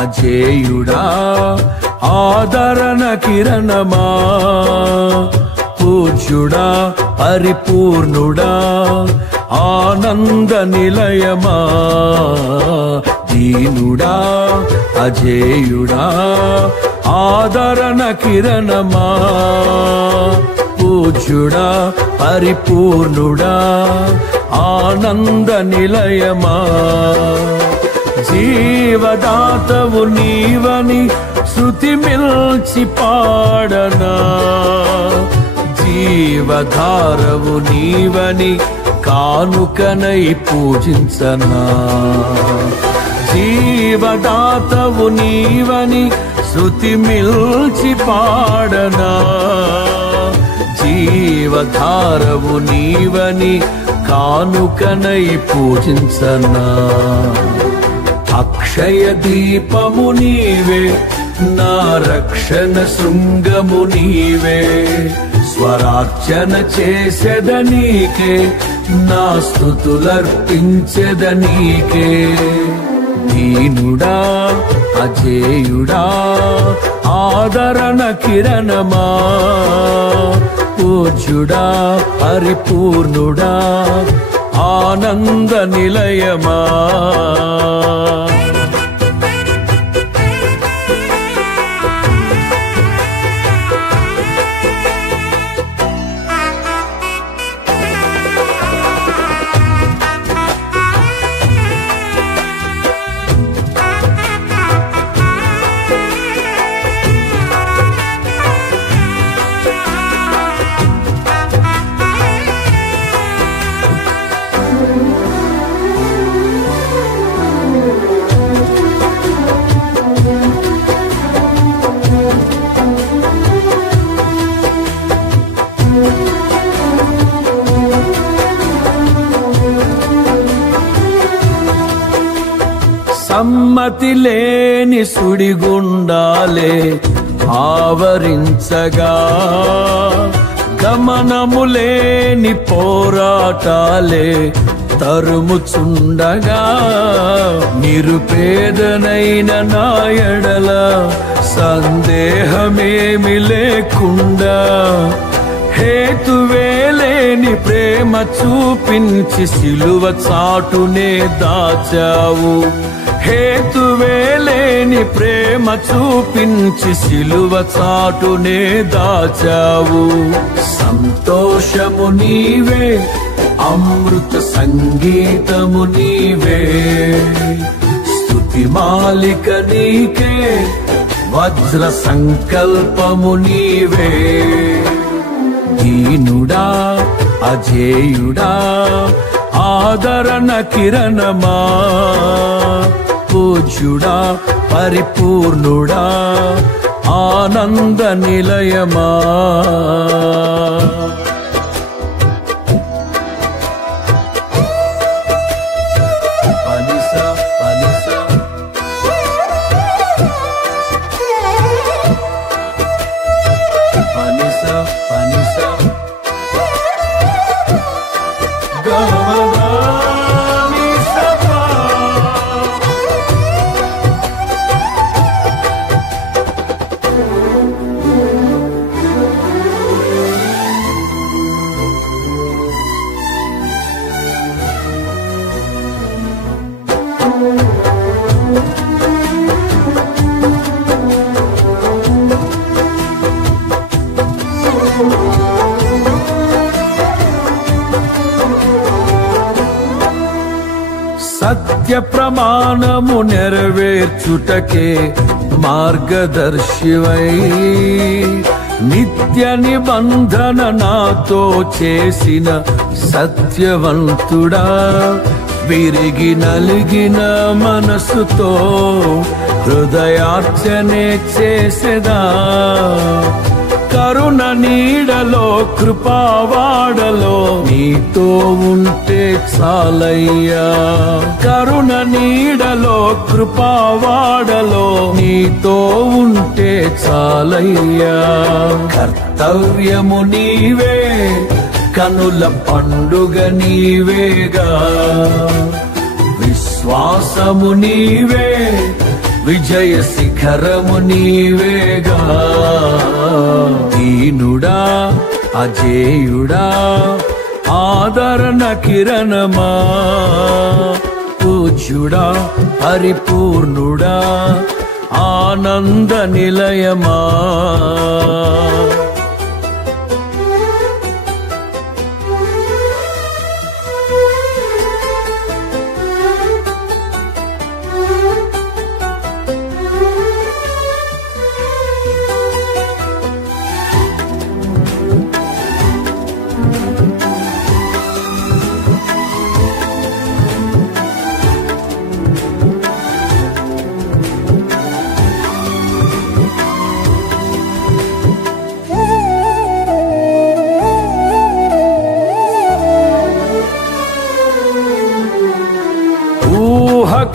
అజేయుడా ఆదరణ కిరణమా పూజ్యుడా పరిపూర్ణుడా ఆనంద నిలయమా దీనుడా అజేయుడా ఆదరణ కిరణమా పూజ్యుడా పరిపూర్ణుడా ఆనంద నిలయమా జీవదాతవు నీవని శృతి మిల్చి పాడనా జీవధారవు నీవని కానుకనై పూజించనా జీవదాతవు నీవని శృతి మిల్చి పాడనా జీవధారవు నీవని కానుకనై పూజించనా అక్షయ దీపము నీవే నా రక్షణ శృంగము నీవే స్వరార్చన చేసేదనీకే నా స్తుతులర్పించెదనీకే దీనుడా అజేయుడా ఆదరణ కిరణమా పూజ్యుడా పరిపూర్ణుడా ఆనంద నిలయమా సమ్మతి లేని సుడిగుండాలే ఆవరించగా గమనము లేని పోరాటాలే తరుముచుండగా నిరుపేదనైన నా ఎడల సందేహమేమి లేకుండా హేతువేలేని ప్రేమ చూపించి సిలువ చాటునే దాచావు హేతువేలేని ప్రేమ చూపించి సిలువ చాటునే దాచావు సంతోషము నీవే అమృత సంగీతము నీవే స్తుతి మాలిక నీకే వజ్ర సంకల్పము నీవే దీనుడా అజేయుడా ఆదరణ కిరణమా పూజ్యుడా పరిపూర్ణుడా ఆనంద నిలయమా పనిసా పనిసా పనిసా పనిసా సత్య ప్రమాణము నెరవేర్చుటకే మార్గదర్శివై నిత్య నిబంధన నాతో చేసిన సత్యవంతుడా విరిగి నలిగిన మనసుతో హృదయార్చనే చేసెదా కరుణ నీడలో కృపావాడలో నీతో ఉంటే చాలయ్యా కరుణ నీడలో కృపావాడలో నీతో ఉంటే చాలయ్యా కర్తవ్యము నీవే కనుల పండుగ నీవేగా విశ్వాసము నీవే విజయ శిఖరము నీవేగా. దీనుడా అజేయుడా ఆదరణ కిరణమా, పూజ్యుడా పరిపూర్ణుడా ఆనంద నిలయమా.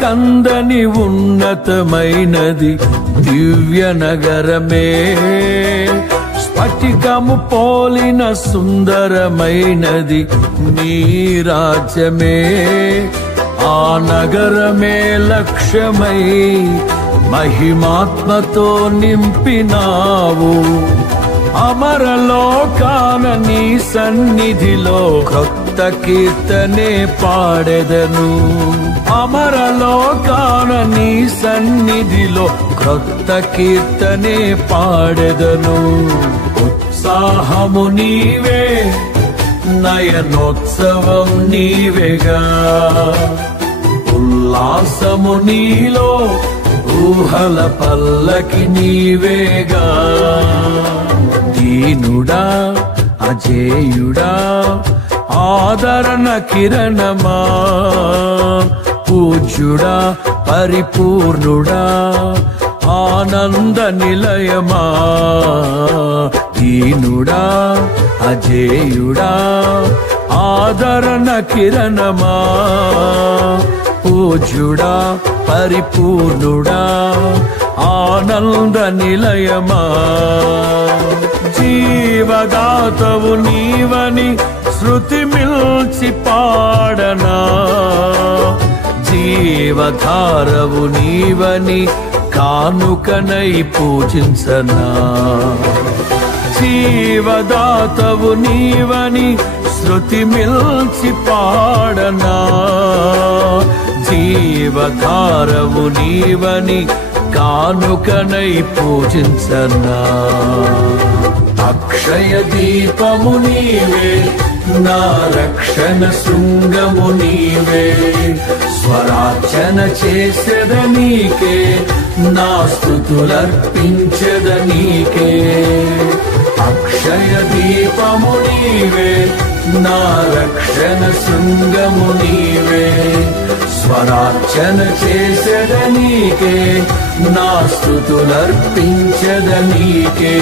కందని ఉన్నతమైనది దివ్య నగరమే, స్ఫటికము పోలిన సుందరమైనది నీ రాజ్యమే. ఆ నగరమే లక్ష్యమై మహిమాత్మతో నింపినావు. అమరలోకాన నీ సన్నిధిలో క్రొత్త కీర్తనే పాడెదను. అమరలోకాన నీ సన్నిధిలో క్రొత్త కీర్తనే పాడెదను. ఉత్సాహము నీవే నయనోత్సవం నీవేగా, ఉల్లాసము నీలో ఊహల పల్లకి నీవేగా. దీనుడా అజేయుడా ఆదరణ కిరణమా, పూజ్యుడా పరిపూర్ణుడా ఆనంద నిలయమా. దీనుడా అజేయుడా ఆదరణ కిరణమా, పూజ్యుడా పరిపూర్ణుడా ఆనంద నిలయమా. జీవదాతవు నీవని శృతి మిల్చి పాడనా, జీవధారవు నీవని కానుకనై పూజించనా. జీవదాతవు నీవని శృతి మిల్చి పాడనా, జీవధారవు నీవని కానుకనై పూజించనా. అక్షయ దీపము నీవే నా రక్షణ శృంగము నీవే, స్వరార్చన చేసెద నీకే నా స్తుతులర్పించెద నీకే. అక్షయ దీపము నీవే నా రక్షణ శృంగము నీవే, స్వరార్చన చేసెద నీకే నా స్తుతులర్పించెద నీకే.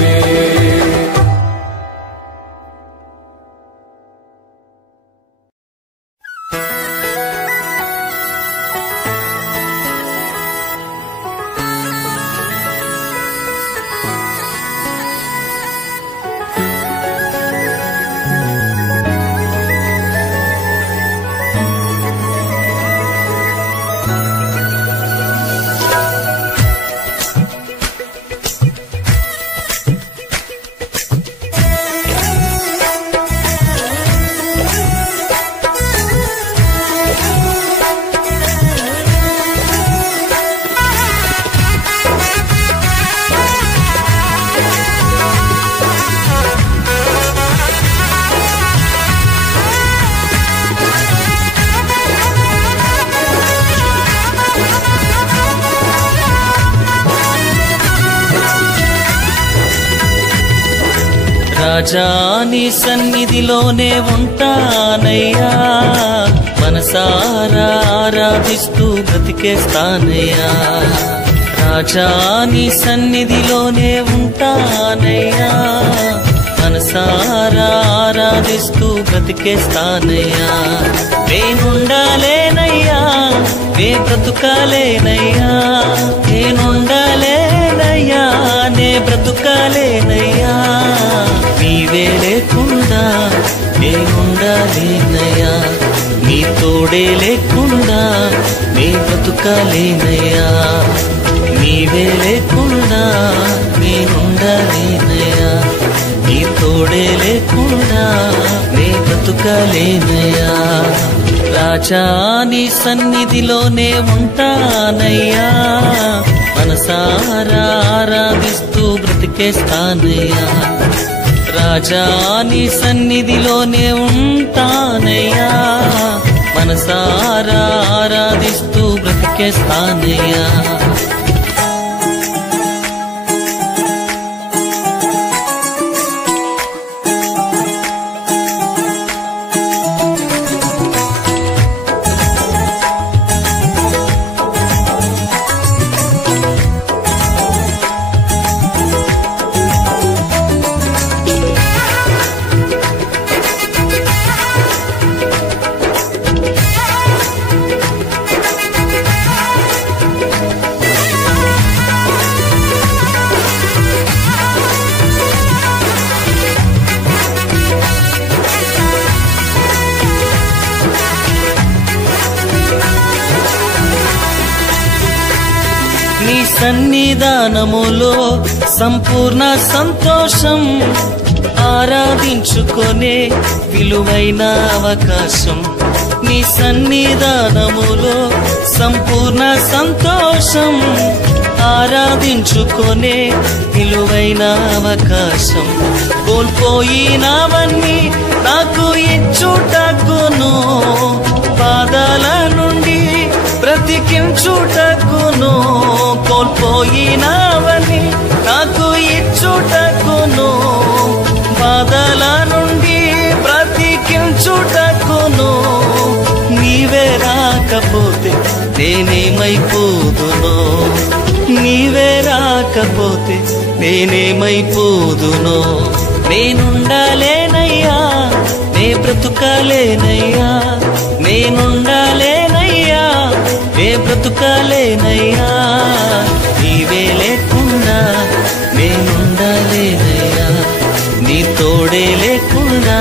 రాజా నీ సన్నిధిలోనే ఉంటానయ్యా, మనసారా ఆరాధిస్తూ బ్రతికేస్తానయ్యా. రాజా నీ సన్నిధిలోనే ఉంటానయ్యా, మనసారా ఆరాధిస్తూ బ్రతికేస్తానయ్యా. నేనుండాలేనయ్యా నే బ్రతుకాలేనయ్యా, నేనుండాలేనయ్యా నే బ్రతుకాలేనయ్యా. నీవే లేకుండా నేనుండాలేనయ్యా, నీ తోడే లేకుండా నే బ్రతుకాలేనయ్యా. లేకుండా నేనుండలేనయ్యా, నీ తోడే లేకుండా నే బ్రతుకలేనయ్యా. రాజా నీ సన్నిధిలోనే ఉంటానయ్యా, మనసారా ఆరాధిస్తూ బ్రతికేస్తానయ్యా. రాజా నీ సన్నిధిలోనే ఉంటానయ్యా, మనసారా ఆరాధిస్తూ బ్రతికేస్తానయ్యా. నీ సన్నిధానములో సంపూర్ణ సంతోషం, ఆరాధించుకొనే విలువైన అవకాశం. నీ సన్నిధానములో సంపూర్ణ సంతోషం, ఆరాధించుకొనే విలువైన అవకాశం. కోల్పోయినవన్నీ నాకు ఇచ్చుటకును, పాదాల నుండి బ్రతికించుటకును. కోల్పోయినవన్నీ నాకు ఇచ్చుటకును, పాదాల నుండి బ్రతికించుటకును. నీవే రాకపోతే నేనేమైపోదునో, నీవే రాకపోతే నేనేమైపోదునో. నేనుండాలేనయ్యా, నే బ్రతుకాలేనయ్యా, నేనుండాలేనయ్యా, నే బ్రతుకాలేనయ్యా. నీవే లేకుండా నేనుండాలేనయ్యా, నీ తోడే లేకుండా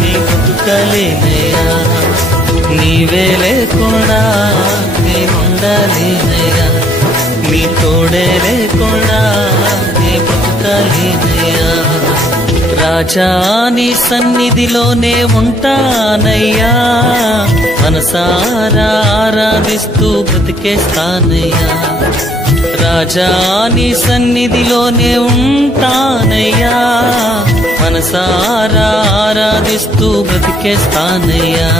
నీ బ్రతుకాలేనయ్యా. నీవే లేకుండా నేనుండాలేనయ్యా, నీ తోడే లేకుండా నీ బ్రతుకాలేనయ్యా. రాజా నీ సన్నిధిలోనే ఉంటానయ్యా, మనసారా ఆరాధిస్తూ బ్రతికేస్తానయ్యా. రాజా నీ సన్నిధిలోనే ఉంటానయ్యా, మనసారా ఆరాధిస్తూ బ్రతికేస్తానయ్యా.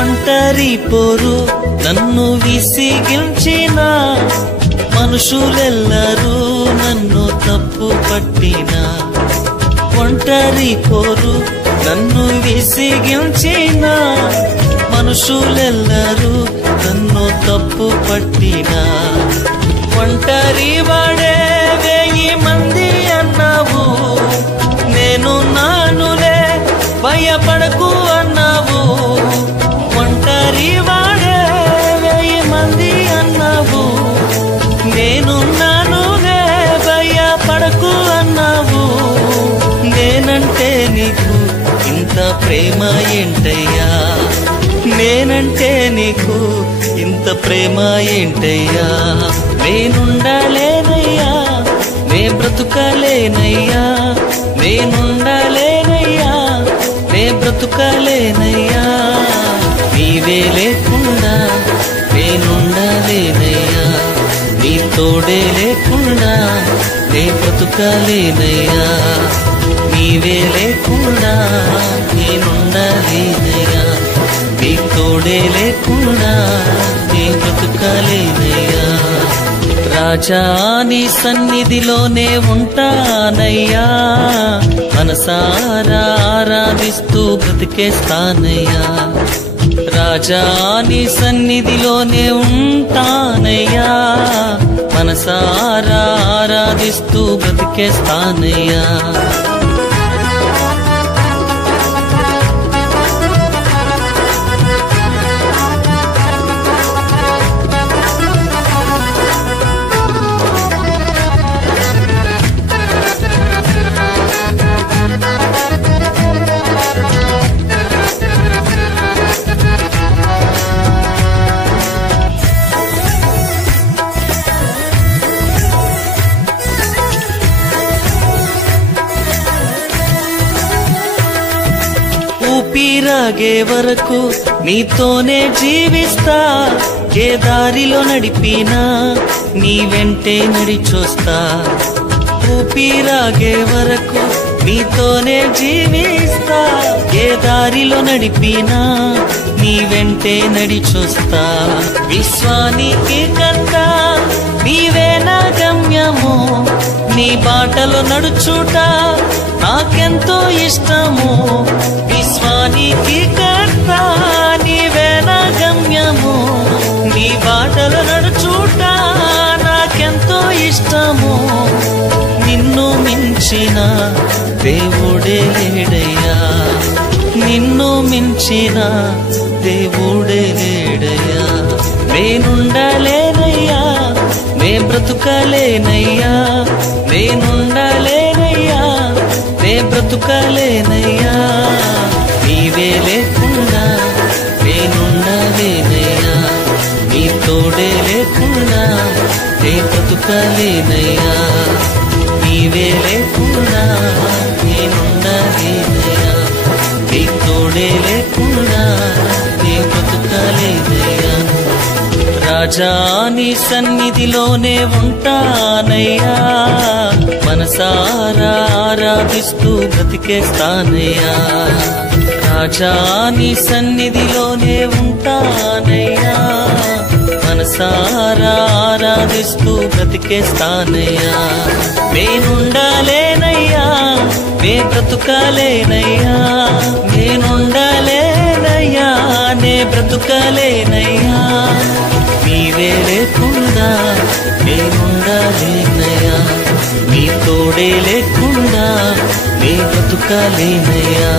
ఒంటరి పోరు నన్ను విసిగించిన, మనుషులెల్లరూ నన్ను తప్పు పట్టిన. ఒంటరి పోరు నన్ను విసిగించిన, మనుషులెల్లరూ నన్ను తప్పు పట్టిన. ఒంటరి వాడే 1000 మంది అన్నావు, నేను నానులే భయపడకు అన్నావు. ఒంటరి వాడే 1000 మంది అన్నావు, నేను నానులే భయపడకు అన్నావు. నేనంటే నీకు ఇంత ప్రేమ ఏంటయ్యా, నేనంటే నీకు ఇంత ప్రేమ ఏంటయ్యా. నేనుండాలేనయ్యా, నే బ్రతుకాలేనయ్యా, నేనుండాలేనయ్యా, నే బ్రతుకాలేనయ్యా. నీవే లేకుండా నేనుండాలేనయ్యా, నీ తోడే లేకుండా నే బ్రతుకాలేనయ్యా. నీవే లేకుండా నేనుండాలేనయ్యా, నీ తోడే లేకుండా నే బ్రతుకాలేనయ్యా. రాజా నీ సన్నిధిలోనే ఉంటానయ్యా, మనసారా ఆరాధిస్తూ బ్రతికేస్తానయ్యా. రాజా నీ సన్నిధిలోనే ఉంటానయ్యా. మనసారా ఆరాధిస్తూ బ్రతికేస్తానయ్యా. ఊపిరాగే వరకు నీతోనే జీవిస్తా. ఏ దారిలో నడిపినా నీ వెంటే నడిచొస్తా. ఊపిరాగే వరకు నీతోనే జీవిస్తా. ఏ దారిలో నడిపినా నీ వెంటే నడిచొస్తా. విశ్వానికి కర్త నీవే నా గమ్యము. నీ బాటలో నడుచుట నాకెంతో ఇష్టము. విశ్వానికి కర్త నీవే నా గమ్యము. నీ బాటలో నడుచుట నాకెంతో ఇష్టము. నిన్ను మించిన దేవుడే లేడయ్యా. నిన్ను మించిన దేవుడే లేడయ్యా. నేనుండలేనయ్యా, నే బ్రతుకలేనయ్యా. నేనుండలేనయ్యా, నే బ్రతుకలేనయ్యా. నీవే లేకుండా నేనుండలేనయ్యా. నీ తోడే లేకుండా నే బ్రతుకలేనయ్యా. నీవే లేకుండా నేనుండలేనయ్యా. నీ తోడే లేకుండా నే బ్రతుకలేనయ్యా. రాజా నీ సన్నిధిలోనే ఉంటానయ్యా. మనసారా ఆరాధిస్తూ బ్రతికేస్తానయ్యా. రాజా నీ సన్నిధిలోనే ఉంటానయ్యా. మనసారా ఆరాధిస్తూ బ్రతికేస్తానయ్యా. నేనుండలేనయ్యా, నే బ్రతుకలేనయ్యా. నేనుండలేనయ్యా, నే బ్రతుకలేనయ్యా. నీవే లేకుండా నేనుండలేనయ్యా. నీ తోడే లేకుండా నే బ్రతుకలేనయ్యా.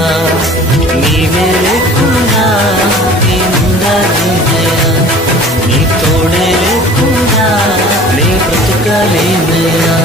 నీవే లేకుండా నేనుండలేనయ్యా. నీ తోడే లేకుండా నే బ్రతుకలేనయ్యా.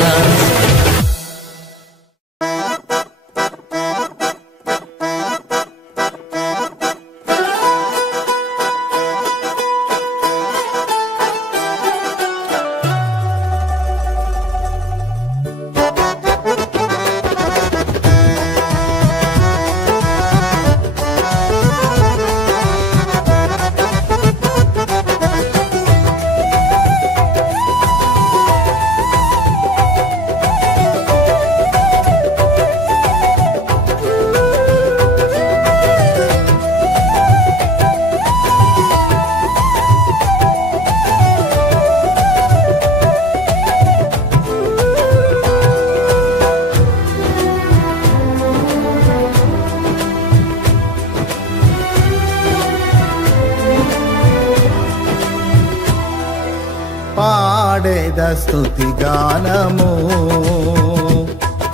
పాడేద స్తుతి గానము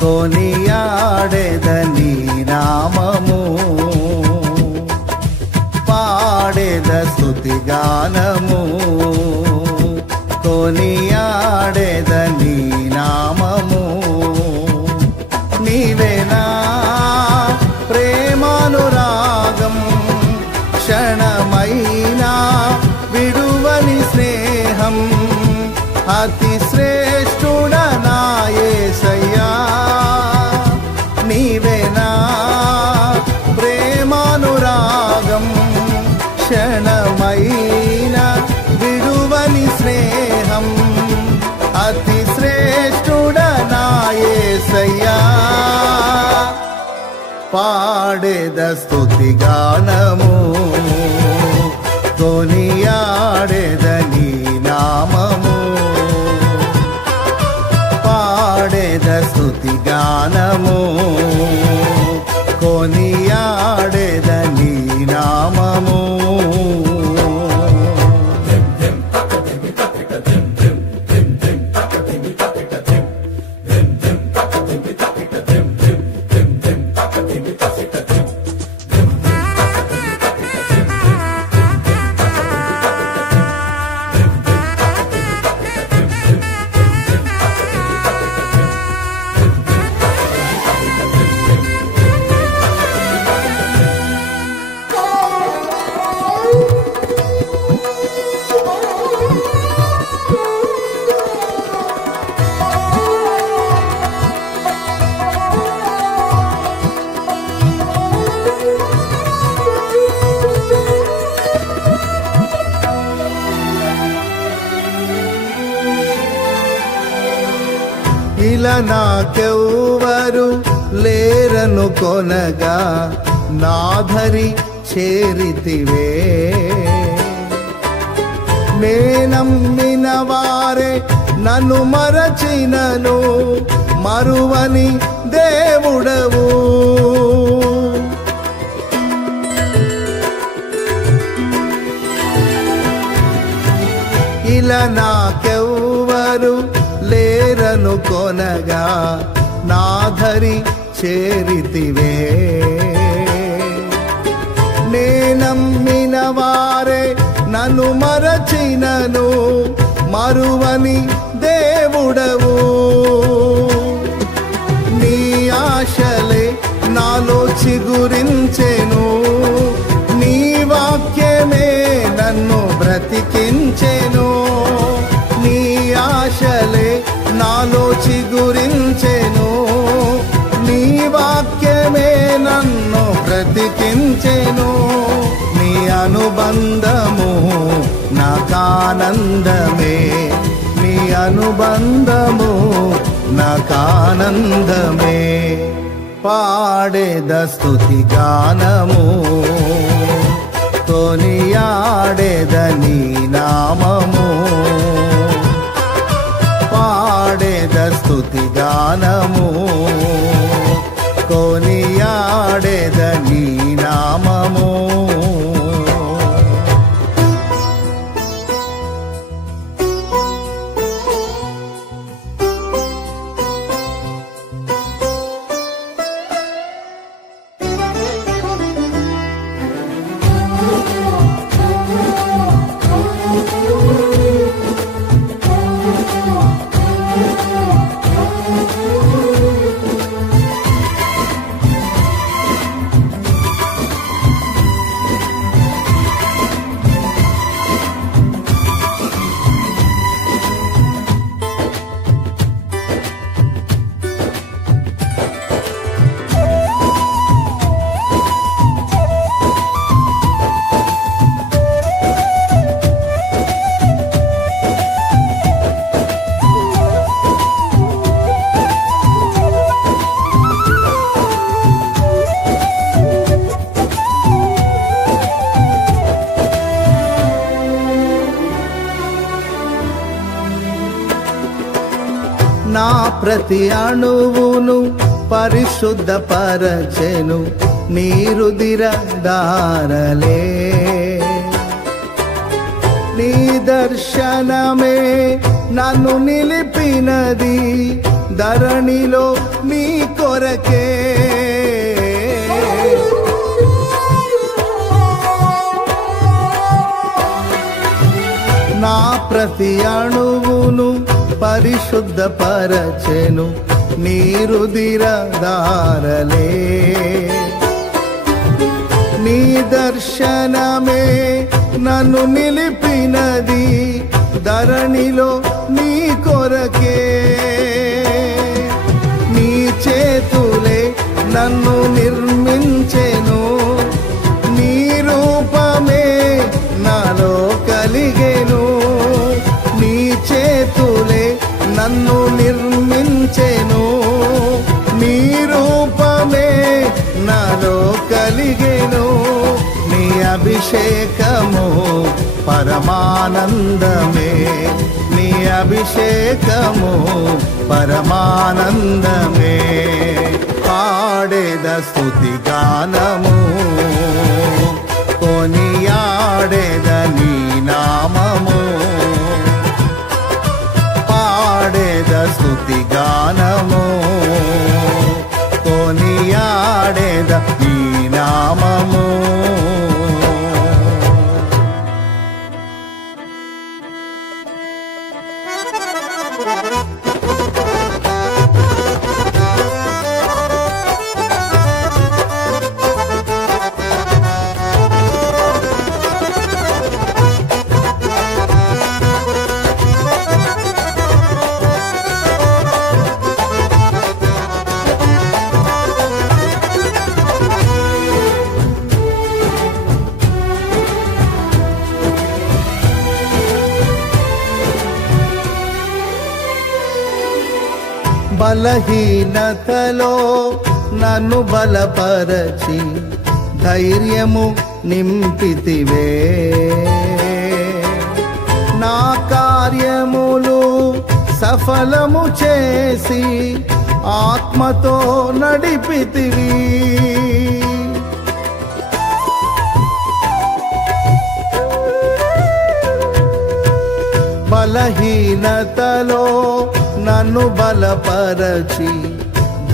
కొనియాడేద నీ నామము. పాడేద స్తుతి గానము కొనియాడేద నీ నామము. నీవేనా ప్రేమానురాగం క్షణమైనా విడువని స్నేహం. అతి శ్రేష్ఠుడనా యేసయ్యా. నీవేనా ప్రేమానురాగం క్షణమైనా విడువని స్నేహం. అతి శ్రేష్ఠుడనా యేసయ్యా. పాడేద స్తుతి గానము కొనియాడేద నీ నామము. పాడేద స్తుతి గానము నాకెవ్వరు లేరను కొనగా నాధరి చేరితివే. నేనమ్మిన వారే నన్ను మరచినను మరువని దేవుడవు. ఇలా నాకెవ్వరు లేరను కొనగా నాధరి చేరితివే. నేనమ్మిన వారే నన్ను మరచినను మరువని దేవుడవు. నీ ఆశలే నాలో చిగురించెను, నీ వాక్యమే నన్ను బ్రతికించెను. నీ ఆశలే నాలో చిగురించెను, నీ వాక్యమే నన్ను బ్రతికించెను. నీ అనుబంధము నాకానందమే, నీ అనుబంధము నాకానందమే. పాడేద స్తుతి గానము, కొనియాడేద నీ నామము. పాడేద స్తుతి గానము, కొనియాడేద నీ నామము. నా ప్రతి అణువును పరిశుద్ధపరచెను నీ రుధిర ధారలే. నీ దర్శనమే నన్ను నిలిపినది ధరణిలో నీ కొరకే. నా ప్రతి అణువును పరిశుద్ధపరచెను నీ రుధిర ధారలే. నీ దర్శనమే నన్ను నిలిపినది ధరణిలో నీ కొరకే. నీ చేతులే నన్ను నిర్మించెను, నీ రూపమే నాలో కలిగెను. నీ చేతులే నన్ను నిర్మించెను, నీ రూపమే నాలో కలిగెను. నీ అభిషేకము పరమానందమే, నీ అభిషేకము పరమానందమే. పాడేద స్తుతి గానము, కొనియాడేద నీ నామము. పాడేద స్తుతి గానము, కొనియాడేద నీ నామము. బలహీనతలో నన్ను బలపరచి ధైర్యము నింపితివే. నా కార్యములు సఫలము చేసి ఆత్మతో నడిపితివి. బలహీనతలో నన్ను బలపరచి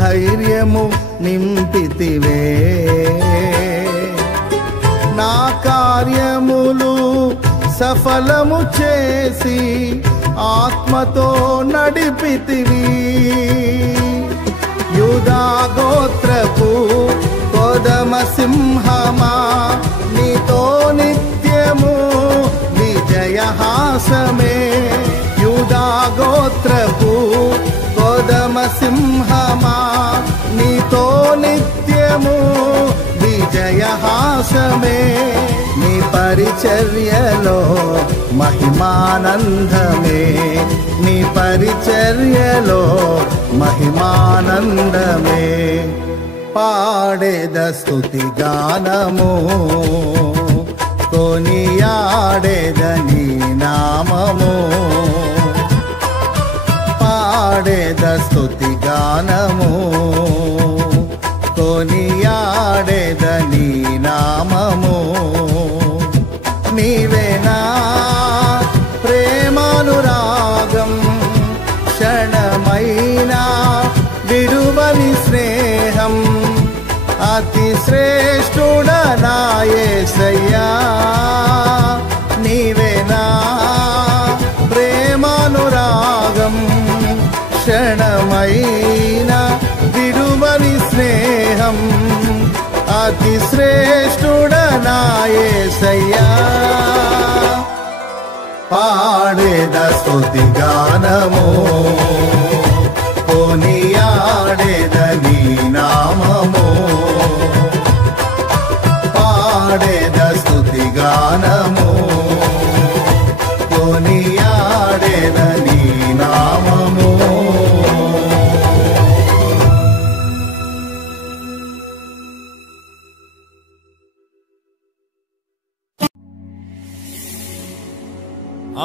ధైర్యము నింపితివే. నా కార్యములు సఫలము చేసి ఆత్మతో నడిపితివి. యూదా గోత్రపు కొదమ సింహమా నీతో నిత్యము విజయహాసమే. యూదా గోత్రపు కొదమ సింహమా నీతో నిత్యము విజయహాసమే. నీ పరిచర్యలో మహిమానందమే. నీ పరిచర్యలో మహిమానందమే. పాడేద స్తుతి గానము కొనియాడేద నీ నామము. పాడేద స్తుతి గానము కొనియాడేద నీ నామము. నీవేనా ప్రేమానురాగం క్షణమైనా విడువని స్నేహం. అతి శ్రేష్ఠుడనా యేసయ్యా నీవేనా ప్రేమానురాగం క్షణమైనా విడువని స్నేహం. అతి శ్రేష్ఠుడనా యేసయ్యా. పాడేద స్తుతి గానము కొనియాడేద నీ నామము. పాడేద స్తుతి గానము కొనియాడేద నీ నామము.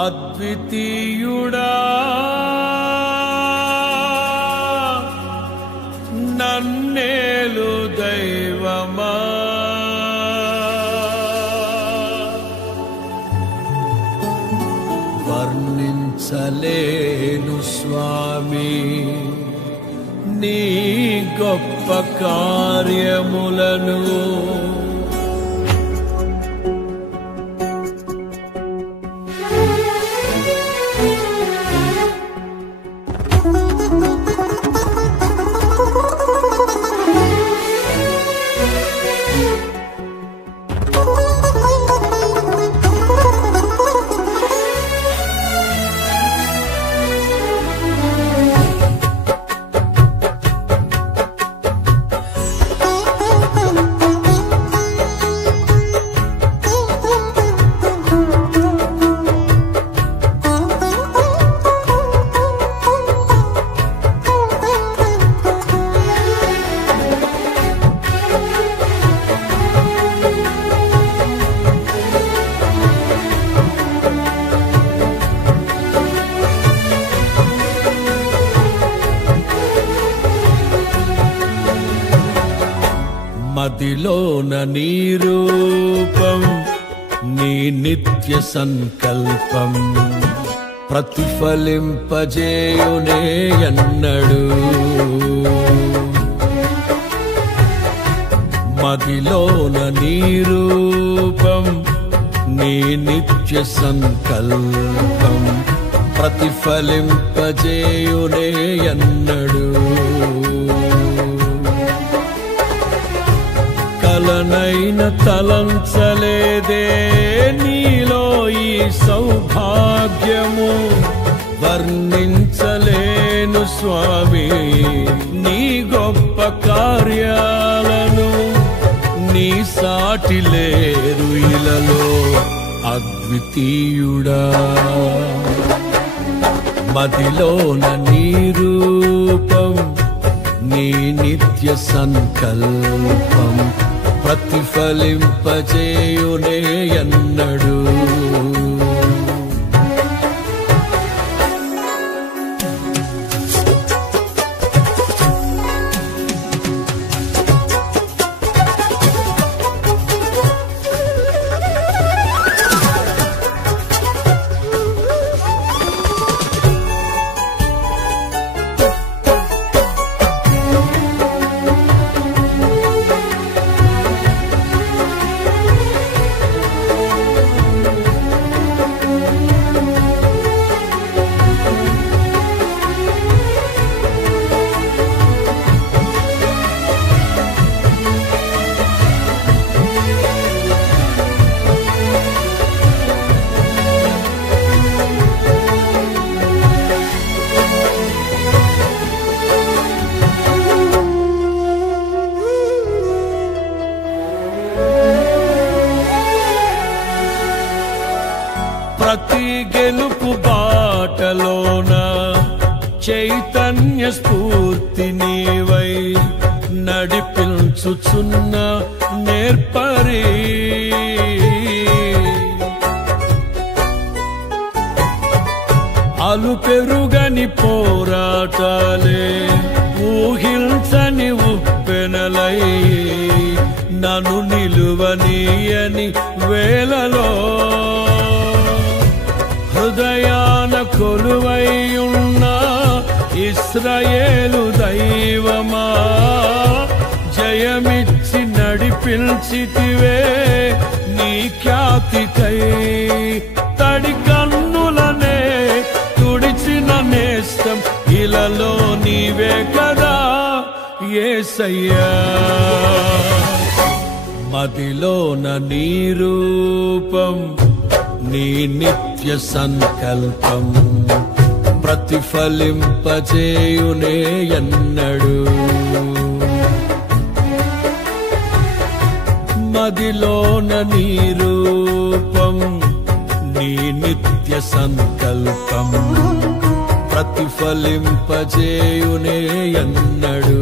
అద్వితీయుడా నన్నేలు దైవమా వర్ణించలేను స్వామి నీ గొప్ప కార్యములను. మదిలోన నీ రూపం నీ నిత్య సంకల్పం ప్రతిఫలింపజేయునే ఎన్నడు. మదిలోన నీ రూపం నీ నిత్య సంకల్పం ప్రతిఫలింపజేయునే ఎన్నడు. కలనైన తలంచలేదే నీలో ఈ సౌభాగ్యము. వర్ణించలేను స్వామి నీ గొప్ప కార్యాలను. నీ సాటి లేరు ఇలలో అద్వితీయుడా. మదిలోన నీ రూపం నీ నిత్య సంకల్పం ప్రతిఫలింపజేయునే ఎన్నడు ప్రతి గెలుపు బాటలోన చైతన్య స్ఫూర్తి నీవై నడిపించుచున్న నేర్పరి అలు పెరుగని పోరాటాలే ఊహించని ఉప్పెనలై నన్ను నిలువనీయని వేళలో హృదయాన కొలువైయున్న ఇశ్రాయేలు దైవమా జయమిచ్చి నడిపించితివే నీ ఖ్యాతికై తడి కన్నులనే తుడిచిన నేస్తం ఇలలో నీవే కదా యేసయ్యా మదిలోన నీ రూపం నీ నిత్య సంకల్పం ప్రతిఫలింపజేయునే ఎన్నడు మదిలోన నీ రూపం నీ నిత్య సంకల్పం ప్రతిఫలింపజేయునే ఎన్నడు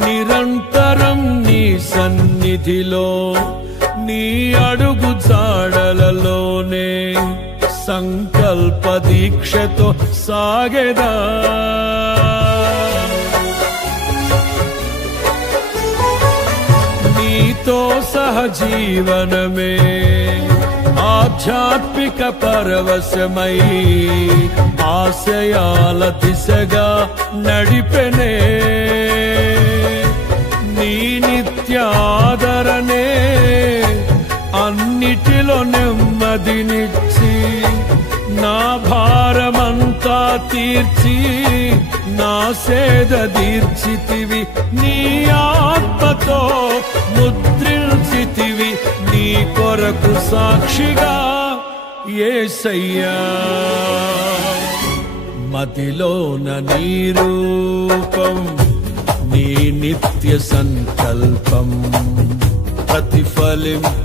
నిరంతరం నీ సన్నిధిలో నీ అడుగు జాడలలోనే సంకల్ప దీక్షతో సాగెదా నీతో సహజీవనమే ఆధ్యాత్మిక పరవశమై ఆశయాల దిశగా నడిపెనే నీ నిత్యాదరణే అన్నిటిలో నెమ్మదినిచ్చి నా భారమంతా తీర్చి నా సేద తీర్చితివి నీ ఆత్మతో ముద్రించితివి నీ కొరకు సాక్షిగా యేసయ్యా మదిలోన నీ రూపం నీ నిత్య సంకల్పం ప్రతిఫలింపజేయునే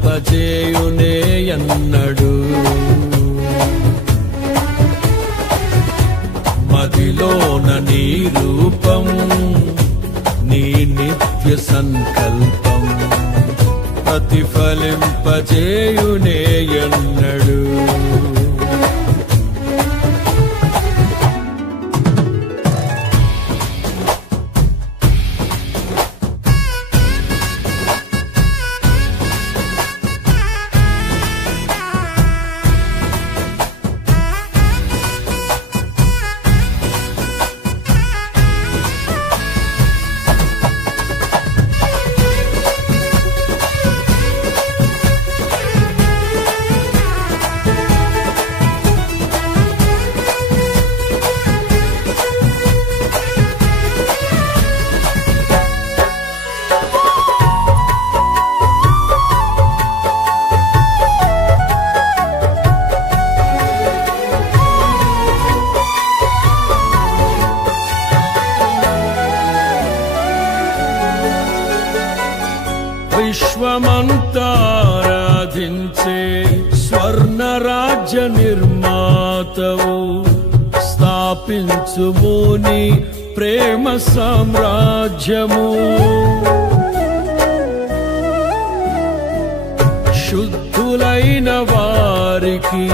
ఎన్నడు మదిలోన నీ రూపం నీ నిత్య సంకల్పం ప్రతిఫలింపజేయునే ఎన్నడు స్థాపించవు స్థాపించుము నీ ప్రేమ సామ్రాజ్యము. శుద్ధులైన వారికి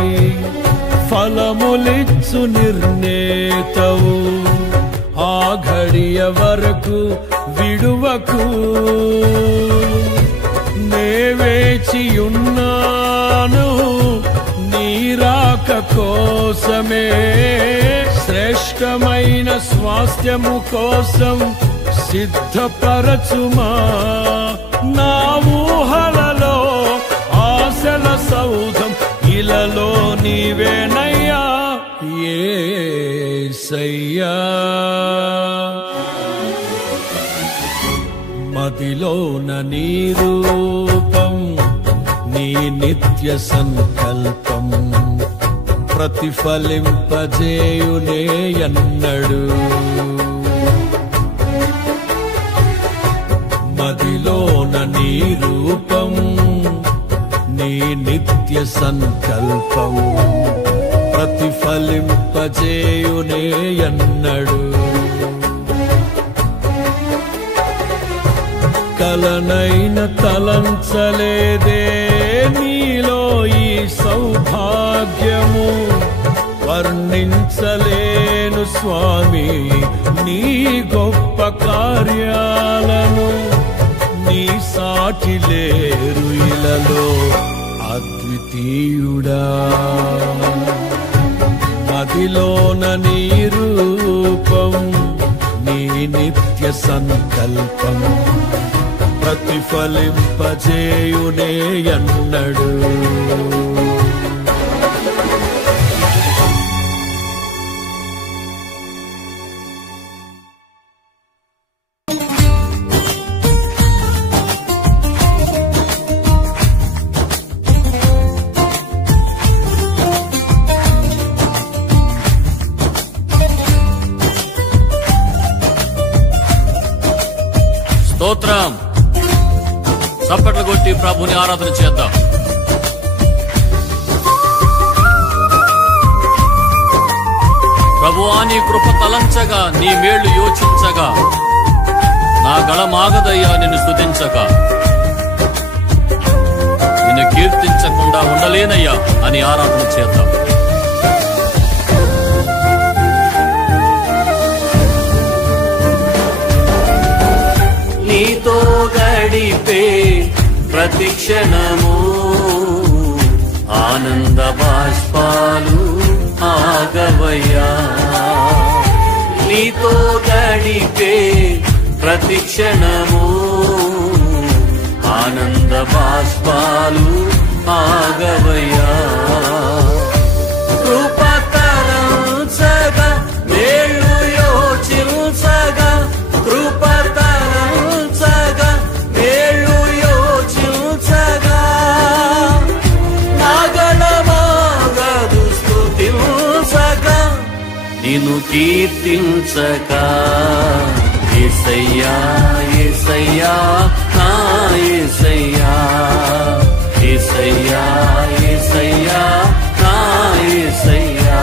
ఫలములిచ్చు నిర్ణేతవు ఆ ఘడియ వరకు విడువకు. నే వేచియున్నాను నీ రాక కోసమే, శ్రేష్టమైన స్వాస్థ్యము కోసం సిద్ధపరచుమా. నా ఊహలలో ఆశల సౌధం ఇలలో నీవేనయ్యా యేసయ్యా. మదిలోన నీ రూపం నీ నిత్య సంకల్పం ప్రతిఫలింపజేయునే అన్నడు. మదిలోన నీ రూపం నీ నిత్య సంకల్పం ప్రతిఫలింపజేయునే అన్నడు. కలనైన తలంచలేదే నీలో ఈ సౌభాగ్యము, వర్ణించలేను స్వామి నీ గొప్ప కార్యాలను. నీ సాటి లేరు ఇలలో అద్వితీయుడా. మదిలోన నీ రూపం నీ నిత్య సంకల్పం ప్రతిఫలింపజేయునే అన్నడు. స్తోత్రం. చప్పట్లు కొట్టి ప్రభుని ఆరాధన చేద్దాం. ప్రభువా నీ కృప తలంచగా నీ మేళ్లు యోచించగా నా గళమాగదయ్యా నిన్ను స్తుతించగా. నిన్ను కీర్తించకుండా ఉండలేనయ్యా అని ఆరాధన చేద్దాం. నీతో గడిపే ప్రతిక్షణము ఆనంద బాష్పాలు ఆగవయ్యా. నీతో గడిపే ప్రతిక్షణము ఆనంద బాష్పాలు ఆగవయ్యా. కృపతరంచగా మేళ్ళు యోచించగా కృపతరంచగా మేళ్ళు యోచించగా నాగళమాగదు స్తుతించగా నిన్ను కీర్తించగా. యేసయ్యా యేసయ్యా నా యేసయ్యా, యేసయ్యా యేసయ్యా నా యేసయ్యా.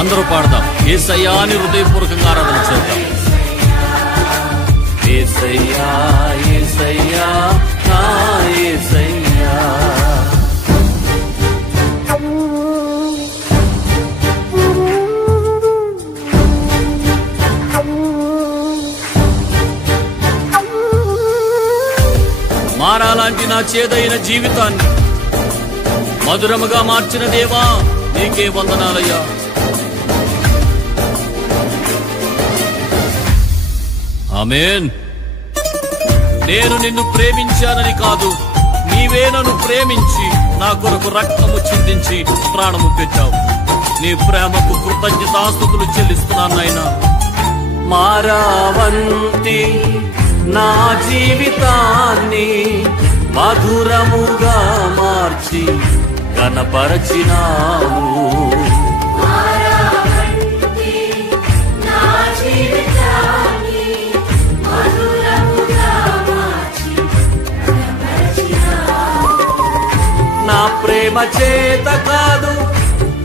అందరూ పాడదాం. యేసయ్యా అని హృదయపూర్వకంగా ఆరాధన చేద్దాం. యేసయ్యా యేసయ్యా నా యేసయ్యా. మారాలాంటి నా చేదైన జీవితాన్ని మధురముగా మార్చిన దేవా నీకే వందనాలయ్యా. ఆమేన్. నేను నిన్ను ప్రేమించానని కాదు, నీవే నన్ను ప్రేమించి నా కొరకు రక్తము చిందించి ప్రాణము పెట్టావు. నీ ప్రేమకు కృతజ్ఞతాస్తుతులు చెల్లిస్తున్నాను నాయనా. మారావంతి నా జీవితాన్ని మధురముగా మార్చి ఘనపరచినావు. నా ప్రేమ చేత కాదు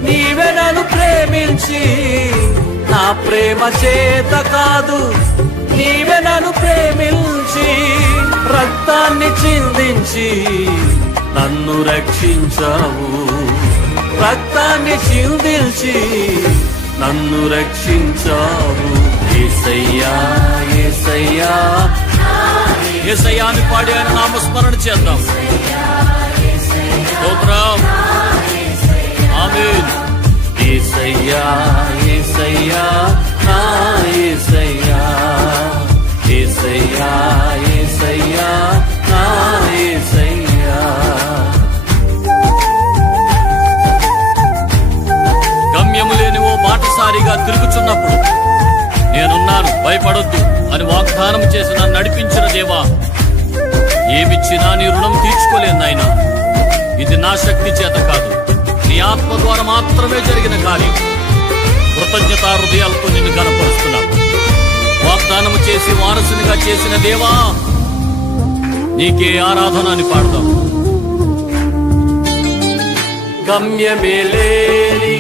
నీ ప్రేమించి నా ప్రేమ చేత కాదు నీవే నన్ను ప్రేమించి రక్తాన్ని చిందించి నన్ను రక్షించావు రక్తాన్ని చిందించి నన్ను రక్షించావు యేసయ్యా యేసయ్యా యేసయ్యా అని పాడి ఆయన నామస్మరణ చేద్దాం. స్తోత్రం. ఆమేన్. యేసయ్యా యేసయ్యా నా యేసయ్యా యేసయ్యా యేసయ్యా నా యేసయ్యా. గమ్యము లేని ఓ బాటసారిగా తిరుగుచున్నప్పుడు నేనున్నాను భయపడొద్దు అని వాగ్దానం చేసి నన్ను నడిపించిన దేవా, ఏమిచ్చినా నీ రుణం తీర్చుకోలేను నాయనా. ఇది నా శక్తి చేత కాదు, నీ ఆత్మ ద్వారా మాత్రమే జరిగిన కార్యం. కృతజ్ఞతా హృదయాలతో నిన్ను కనపరుస్తున్నాను. వాగ్దానం చేసి వారసునిగా చేసిన దేవా, నీకే ఆరాధన అని పాడతాం. గమ్యమే లేని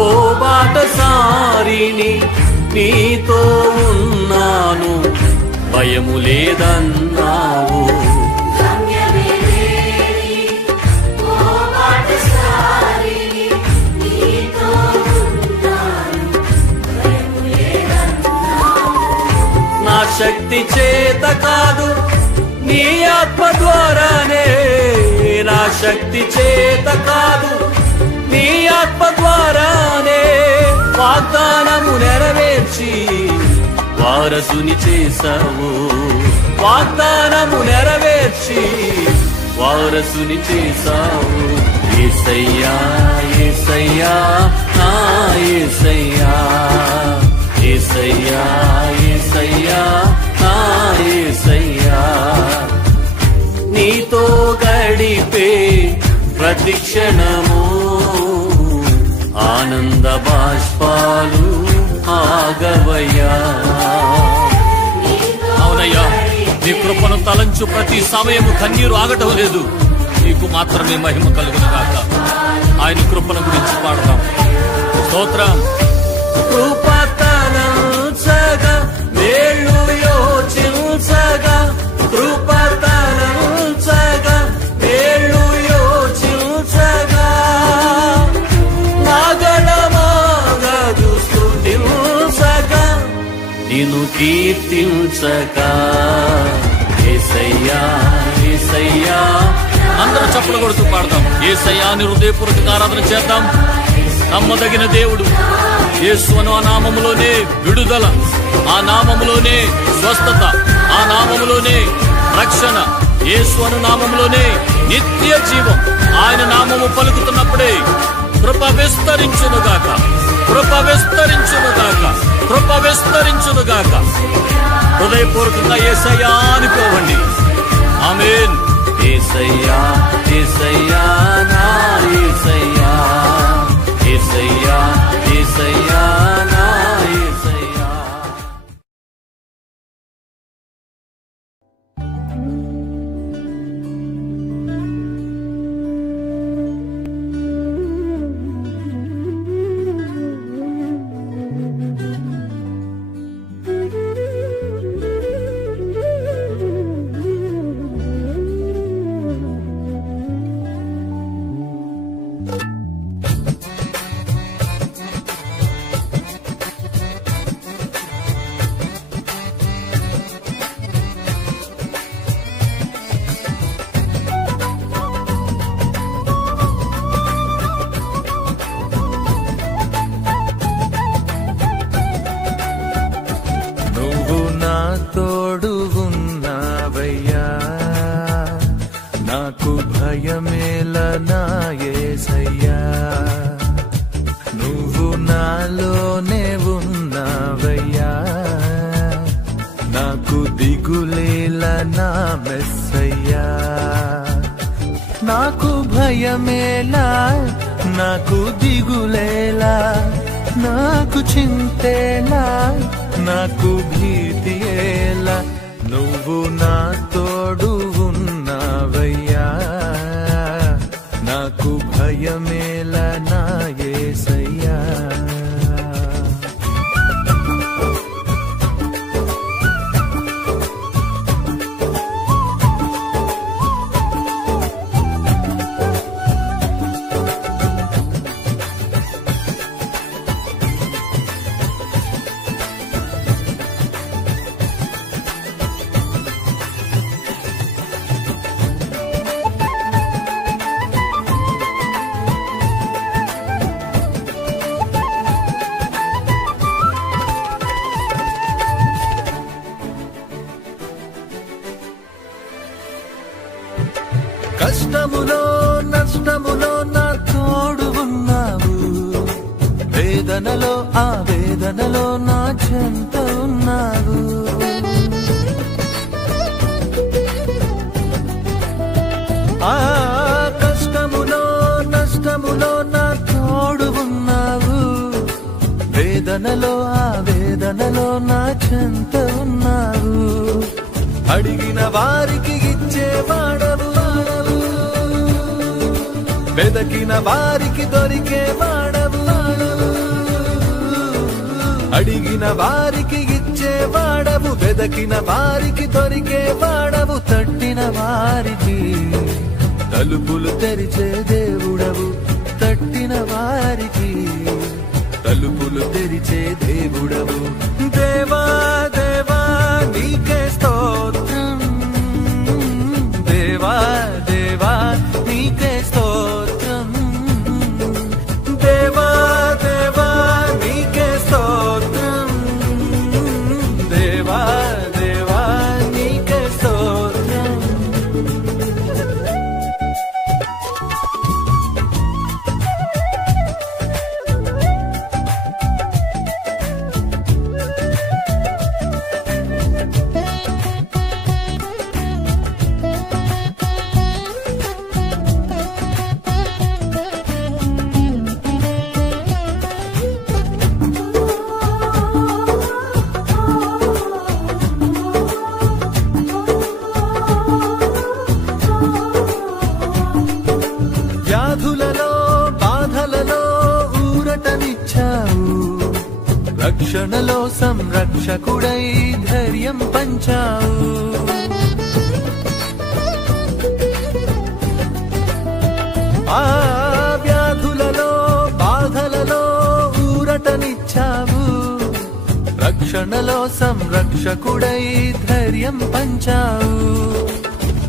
ఓ బాటసారిని నీతో ఉన్నాను భయము లేదన్నావు. నా శక్తి చేత కాదు నీ ఆత్మ ద్వారానే నా శక్తి చేత కాదు నీ ఆత్మ ద్వారానే వాగ్దానము నెరవేర్చి వారసుని చేశావు వాగ్దానము నెరవేర్చి వారసుని చేశావు. యేసయ్యా యేసయ్యా నా యేసయ్యా యేసయ్యా యేసయ్యా నా యేసయ్యా. నీతో గడిపే ప్రతి క్షణము ఆనంద బాష్పాలు ఆగవయ్యా. అవునయ్యా, నీ కృపను తలంచు ప్రతి సమయము కన్నీరు ఆగటం లేదు. నీకు మాత్రమే మహిమ కలుగును గాక. ఆయన కృపను గురించి పాడదాం. స్తోత్రం. కృపతనంచగా మేళ్ళు యోచించగా కృపతనంచగా మేళ్ళు యోచించగా నాగణమాగదు స్తుతించగా నిన్ను కీర్తించగా. యేసయ్యా యేసయ్యా. అందరూ చప్పలు కొడుతూ పాడదాం. యేసయ్యా అని హృదయపూర్వకంగా ఆరాధన చేద్దాం. నమ్మదగిన దేవుడు యేసు అను ఆ నామములోనే విడుదల, ఆ నామములోనే స్వస్థత, ఆ నామములోనే రక్షణ, యేసు అను నామములోనే నిత్య జీవం. ఆయన నామము పలుకుతున్నప్పుడే కృప విస్తరించునుగాక, కృప విస్తరించునుగాక, కృప విస్తరించునుగాక. హృదయపూర్వకంగా యేసయ్యా అనుకోవండి. ఆమేన్. యేసయ్యా యేసయ్యా నా యేసయ్యా యేసయ్యా యేసయ్యా నా యేసయ్యా. తోడు ఉన్నావయ్యా, నాకు భయమేల నా యేసయ్యా. నువ్వు నాలోనే ఉన్నావయ్యా, నాకు దిగులేల నా మెస్సయ్యా. నాకు భయమేలా, నాకు దిగులేలా, నాకు చింతేలా, నాకు భీతియేలా, నువ్వు నా తోడు ఉన్నావయ్యా. నాకు భయమేలా నా యేసయ్యా. వేదనలో ఆ వేదనలో నా చెంత ఉన్నావు. ఆ కష్టములో నష్టములో నా తోడు ఉన్నావు. వేదనలో ఆ వేదనలో నా చెంత ఉన్నావు. అడిగిన వారికి ఇచ్చేవాడవు, వెదకిన వారికి దొరికేవాడవు. అడిగిన వారికి ఇచ్చేవాడవు, వెదకిన వారికి దొరికేవాడవు. తట్టిన వారికి తలుపులు తెరిచే దేవుడవు. తట్టిన వారికి తలుపులు తెరిచే దేవుడవు. దేవా దేవా నీకే స్తోత్రం. దేవా దేవా నీకే స్తోత్రం. దేవా దేవా నీకే స్తోత్రం. దేవా దేవా నీకే స్తోత్రం. వ్యాధులలో బాధలలో ఊరటనిచ్చావు. రక్షణలో సంరక్షకుడై ధైర్యం పంచావు. ఆ వ్యాధులలో బాధలలో ఊరటనిచ్చావు. రక్షణలో సంరక్షకుడై ధైర్యం పంచావు.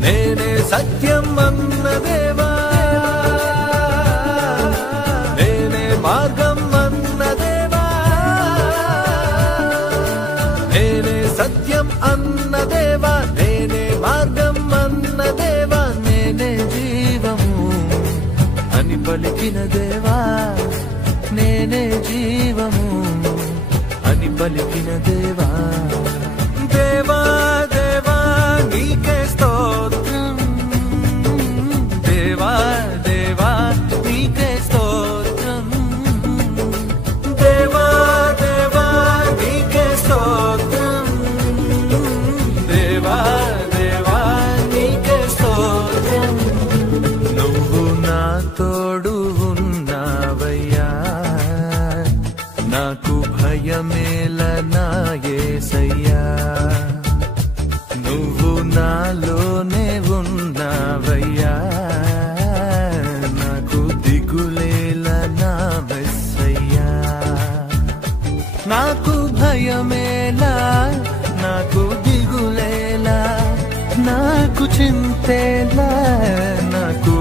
నేనే సత్యం అన్న దేవా, నేనే మార్గం అన్న దేవా, నేనే సత్యం అన్న దేవా, నేనే మార్గం అన్న దేవా, నేనే జీవము అని పలికిన దేవా, నేనే జీవము అని పలికిన దేవా. దేవా దేవా నీకే స్తోత్రం. దేవా దేవా నీకే స్తోత్రం. దేవా దేవా నీకే స్తోత్రం. దేవా దేవా నీకే స్తోత్రం. నువ్వు నా తోడు ఉన్నావయ్యా, నాకు భయమేల నా యేసయ్యా. నువ్వు నాలోనే ఉన్నావయ్యా, నాకు దిగులేల నా మెస్సయ్యా. నాకు భయమేలా, నాకు దిగులేలా, నాకు చింతేలా, నాకు